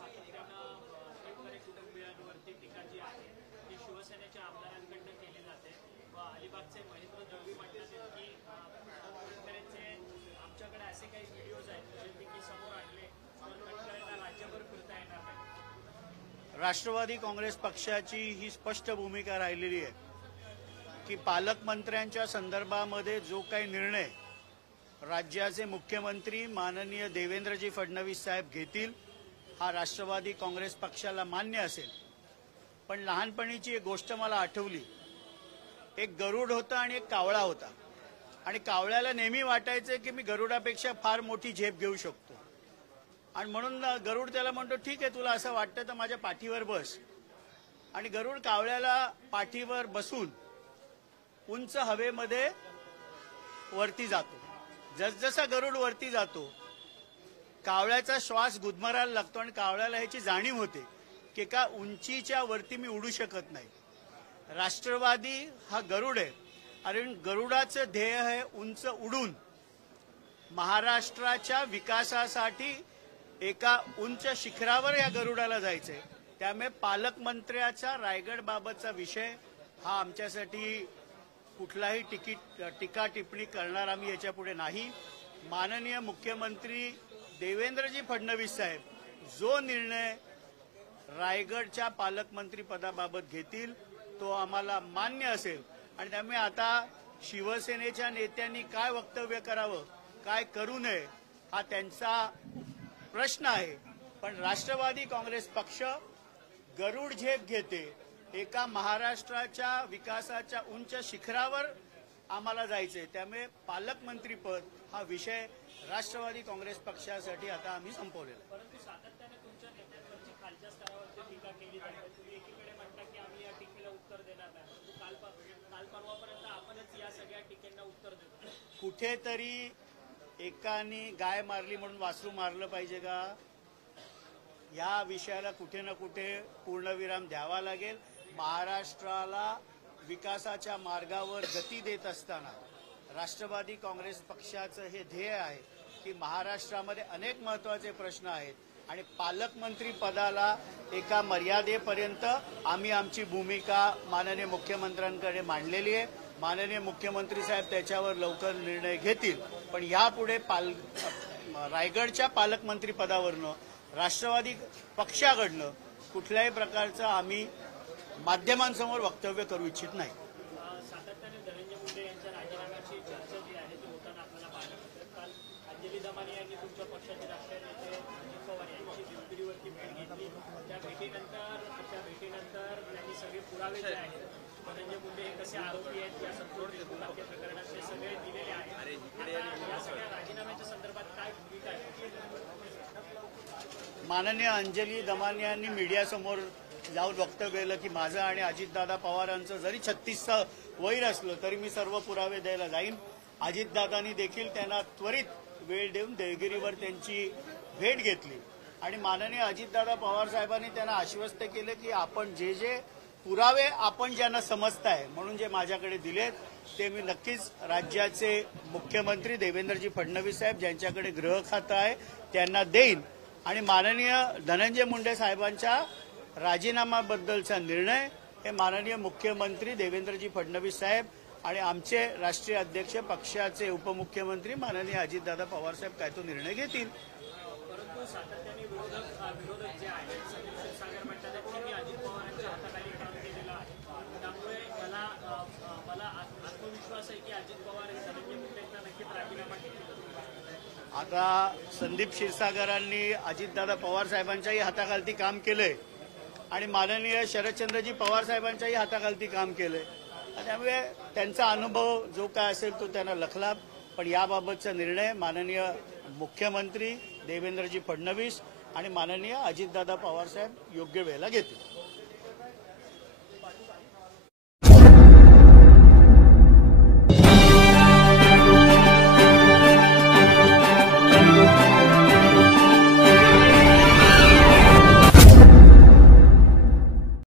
सातत्यानं शेतकरी कुटुंबियांवरती टीका जी आहे ती शिवसेनेच्या आमदारांकडून केली जाते व अलिबागचे महेंद्र दळवी म्हणतात की शेतकऱ्यांचे आमच्याकडे असे काही व्हिडिओज आहेत जे की समोर आणले शेतकऱ्यांना राज्यभर फिरता येणार नाही। राष्ट्रवादी काँग्रेस पक्षाची ही स्पष्ट भूमिका राहिलेली आहे की पालकमंत्र्यांच्या संदर्भामध्ये जो काही निर्णय राज्याचे मुख्यमंत्री माननीय देवेंद्रजी फडणवीस साहेब घेतील हा राष्ट्रवादी काँग्रेस पक्षाला मान्य असेल। पण लहानपणीची एक गोष्ट मला आठवली, एक गरुड होता आणि एक कावळा होता आणि कावळ्याला नेहमी वाटायचं की मी गरुडापेक्षा फार मोठी झेप घेऊ शकतो आणि म्हणून गरुड त्याला म्हणतो ठीक आहे तुला असं वाटतं तर माझ्या पाठीवर बस आणि गरुड कावळ्याला पाठीवर बसून उंच हवेमध्ये वरती जातो। जसजसा गरुड वरती जातो कावळ्याचा श्वास गुदमरायला लागतो आणि कावळ्याला ह्याची जाणीव होते की का उंचीच्या वरती मी उडू शकत नाही। राष्ट्रवादी हा गरुड आहे आणि गरुडाचं ध्येय आहे उंच उडून महाराष्ट्राच्या विकासासाठी एका उंच शिखरावर या गरुडाला जायचंय। त्यामुळे पालकमंत्र्याचा रायगड बाबतचा विषय हा आमच्यासाठी कुठलाही टीका टिप्पणी करणार आम्ही याच्या पुढे नाही। माननीय मुख्यमंत्री देवेंद्रजी फडणवीस साहेब जो निर्णय रायगडच्या पालकमंत्री पदाबाबत घेतील तो आम्हाला मान्य असेल आणि त्यामुळे आता शिवसेनेच्या नेत्यांनी काय वक्तव्य करावं काय करू नये हा त्यांचा प्रश्न आहे। पण राष्ट्रवादी काँग्रेस पक्ष गरुड झेप घेते, एका महाराष्ट्राच्या विकासाच्या उंच शिखरावर आम्हाला जायचंय। त्यामुळे पालकमंत्रीपद हा विषय राष्ट्रवादी काँग्रेस पक्षासाठी आता आम्ही संपवलेला। परंतु सातत्याने तुमच्या नेत्यांवरची खालच्या स्तरावरची टीका केली जाते। तुम्ही एकीकडे म्हणता की आम्ही या टीकेला उत्तर देणार नाही, काल परवापर्यंत आपणच या सगळ्या टीकेंना उत्तर देतो। कुठेतरी एकाने गाय मारली म्हणून वासरू मारलं पाहिजे का? या विषयाला कुठे ना कुठे पूर्णविराम द्यावा लागेल। महाराष्ट्राला विकासाच्या मार्गावर गती देत असताना राष्ट्रवादी काँग्रेस पक्षाचं हे ध्येय आहे की महाराष्ट्रामध्ये अनेक महत्त्वाचे प्रश्न आहेत आणि पालकमंत्री पदाला एका मर्यादेपर्यंत आम्ही आमची भूमिका माननीय मुख्यमंत्र्यांकडे मांडलेली आहे। माननीय मुख्यमंत्री साहेब त्याच्यावर लवकर निर्णय घेतील। पण यापुढे रायगडच्या पालकमंत्री पदावरनं राष्ट्रवादी पक्षाकडनं कुठल्याही प्रकारचं आम्ही माध्यमांसमोर वक्तव्य करू इच्छित नाही। सातत्याने धनंजय मुंडे यांच्या राजीनाम्याची चर्चा जी आहे ती होताना आपल्याला पाहायला मिळते। काल अंजली दमानी यांनी तुमच्या पक्षाचे राष्ट्रीय नेते अजित पवार यांची देवगिरीवरती भेट घेतली। त्या भेटीनंतर त्यांनी सगळे पुरावे जे आहेत धनंजय मुंडे हे कसे आरोपी आहेत या संपूर्ण हत्या प्रकरणात ते सगळे दिलेले आहेत। या सगळ्या राजीनाम्याच्या संदर्भात काय भूमिका आहे? माननीय अंजली दमानी यांनी मीडियासमोर जाऊन वक्तव्य केलं की माझं आणि अजितदादा पवारांचं जरी 36चं वैर असलं तरी मी सर्व पुरावे द्यायला जाईन। अजितदादांनी देखील त्यांना त्वरित वेळ देऊन देवगिरीवर त्यांची भेट घेतली आणि माननीय अजितदादा पवार साहेबांनी त्यांना आश्वस्त केलं की आपण जे जे पुरावे आपण ज्यांना समजताय म्हणून जे माझ्याकडे दिलेत ते मी नक्कीच राज्याचे मुख्यमंत्री देवेंद्रजी फडणवीस साहेब ज्यांच्याकडे गृह खातं आहे त्यांना देईन आणि माननीय धनंजय मुंडे साहेबांच्या राजीनाम्याबद्दलचा निर्णय हे माननीय मुख्यमंत्री देवेंद्रजी फडणवीस साहेब आणि आमचे राष्ट्रीय अध्यक्ष पक्षाचे उपमुख्यमंत्री माननीय अजितदादा पवार साहेब काय तो निर्णय घेतील। परंतु सातत्याने विरोधक जे आहेत संदीप क्षीरसागर म्हणतात की मी अजित पवारांच्या हाताखाली काम केलेलं आहे। त्यामुळे मला आत्मविश्वास आहे की अजित पवार हे धनंजय मुंडेंना नक्कीच राजीनामा देतील। आता संदीप क्षीरसागरांनी अजितदादा पवार साहेबांच्याही हाताखालती काम केलंय आणि माननीय शरदचंद्रजी पवार साहेबांच्याही हाताखालती काम केलंय। त्यामुळे त्यांचा अनुभव जो काय असेल तो त्यांना लखला। पण याबाबतचा निर्णय माननीय मुख्यमंत्री देवेंद्रजी फडणवीस आणि माननीय अजितदादा पवार साहेब योग्य वेळेला घेतील।